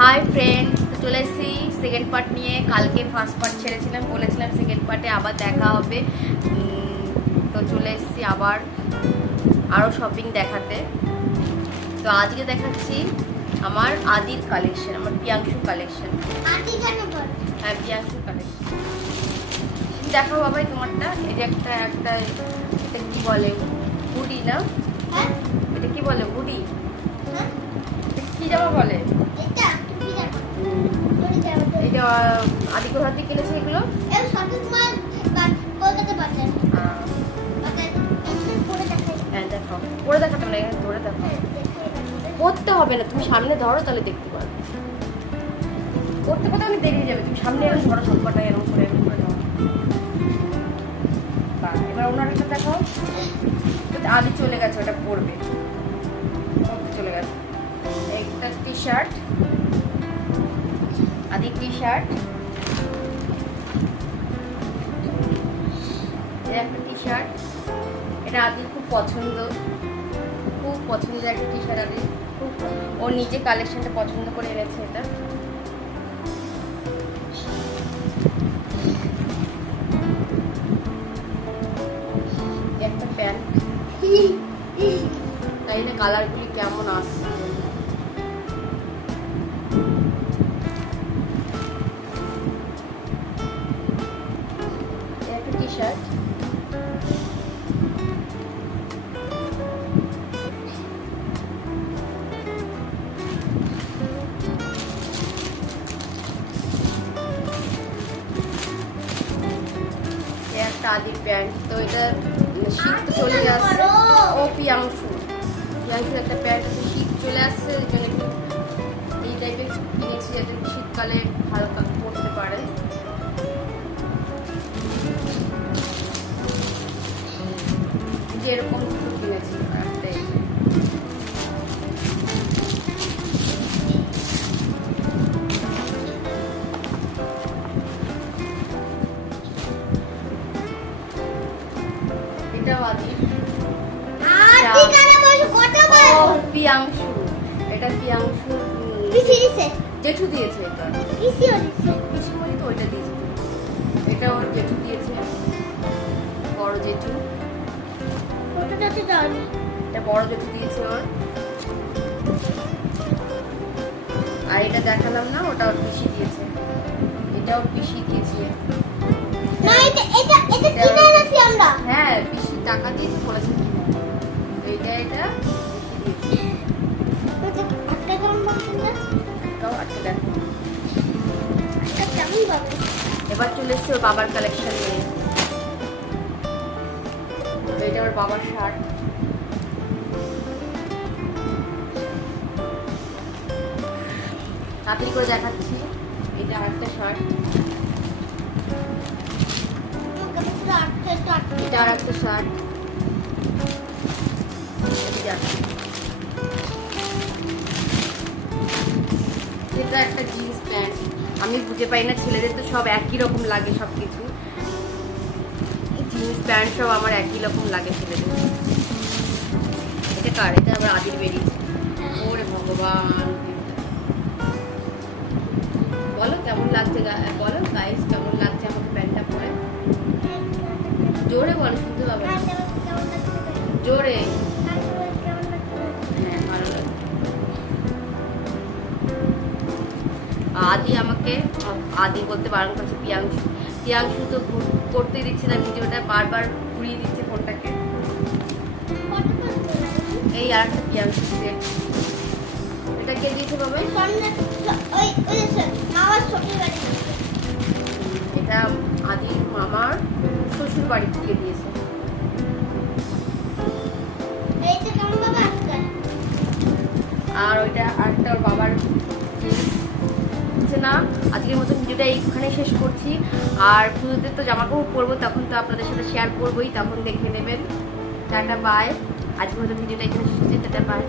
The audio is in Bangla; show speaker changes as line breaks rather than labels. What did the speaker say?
হাই ফ্রেন্ড চলে এসেছি সেকেন্ড পার্ট নিয়ে। কালকে ফার্স্ট পার্ট ছেড়েছিলাম বলেছিলাম সেকেন্ড পার্টে আবার দেখা হবে। তো চলে এসেছি আবার আরও শপিং দেখাতে। তো আজকে দেখাচ্ছি আমার আদির কালেকশন আমার পিয়াংশু কালেকশন হ্যাঁ পিয়াংশু কালেকশন দেখো বাবাই তোমারটা। এটা একটা একটা এটা কি বলে? হুডি না?
হ্যাঁ।
এটা কি বলে? হুডি?
হ্যাঁ।
কি জামা বলে?
এটা?
এটা আদি কোথা থেকে কিনেছে এগুলো?
এখানে পরে
হ্যাঁ দেখাতে হবে না ধরে দেখো
হ্যাঁ, দেখাই।
পড়তে হবে না তুমি সামনে ধরো তাহলে দেখতে পারবে। পড়তে পড়তে আমি দেরিয়ে যাবে তুমি সামনে এরকম ধরো সবকটা এরকম করে এরকম করে ধরো। এবার ওনার একটা দেখো আদি চলে গেছে ওটা পড়তে চলে গেছে। একটা টি শার্ট আদি টি শার্ট একটা টি শার্ট এটা আদি খুব পছন্দ। খুব পছন্দের একটা টি শার্ট আদি। খুব ও নিজে কালেকশনটা পছন্দ করে এনেছে এটা। একটা প্যান্ট। তাই না কালারগুলি কেমন আসছে? শার্ট এই একটা আদির প্যান্ট তো এটা শীত চলে আসছে ও পিয়াংশু পিয়াংশুর একটা প্যান্ট আছে শীত চলে আসছে ওই জন্য এই টাইপের কিনেছি যাতে শীতকালে হালকা যেরকম দুটো কিনেছি একটাই এটাও
আদি
পিয়াংশু। এটা পিয়াংশু জেঠু দিয়েছে এটা। বলি তো ওইটা দিয়েছে। এটা ওর জেঠু দিয়েছে। বড় জেঠু।
দাওনি
এটা বড় দিয়েছে ওর। আর এটা দেখালাম না ওটা ওর পিসি দিয়েছে। এটা ওর পিসি দিয়েছে।
না এটা এটা এটা কিনে এনেছি আমরা।
হ্যাঁ পিসি টাকা দিয়েছে বলেছে এইটা এটা
কেমন
দেখো। এবার চলে এসছে ওর বাবার কালেকশন নিয়ে। তো এটা ওর বাবার শার্ট। তাড়াতাড়ি করে দেখাচ্ছি, এটা আরেকটা শার্ট। এটা আর একটা শার্ট এটা একটা জিন্স প্যান্ট। আমি বুঝে পাই না, ছেলেদের তো সব একই রকম লাগে সব কিছু জিন্স প্যান্ট সব আমার একই রকম লাগে ছেলেদের এটা কার? এটা আবার আদির বেরিয়েছে ওরে ভগবান। বলো কেমন লাগছে বলো গাইস কেমন লাগছে আমাকে প্যান্টটা পরে? জোরে বলো, শুনতে পাবে জোরে। হ্যাঁ আদি আমাকে, আদি বলতে বারণ করছে পিয়াংশু। পিয়াংশু তো করতে দিচ্ছে না ভিডিওটা বারবার ঘুরিয়ে দিচ্ছে ফোনটাকে। এই আর একটা সেট এটা কে দিয়েছে
বাড়ি
এটা আদির মামার শ্বশুর বাড়ি থেকে দিয়েছে।
বাবা
আর ওইটা আরেকটা না, আজকের মতো ভিডিওটা এইখানে শেষ করছি। আর পুজোদের তো জামা কাপড় পরবো, তখন তো আপনাদের সাথে শেয়ার করবোই, তখন দেখে নেবেন। টাটা বাই আজকের মতো ভিডিওটা এখানে শেষ করছি, টাটা বাই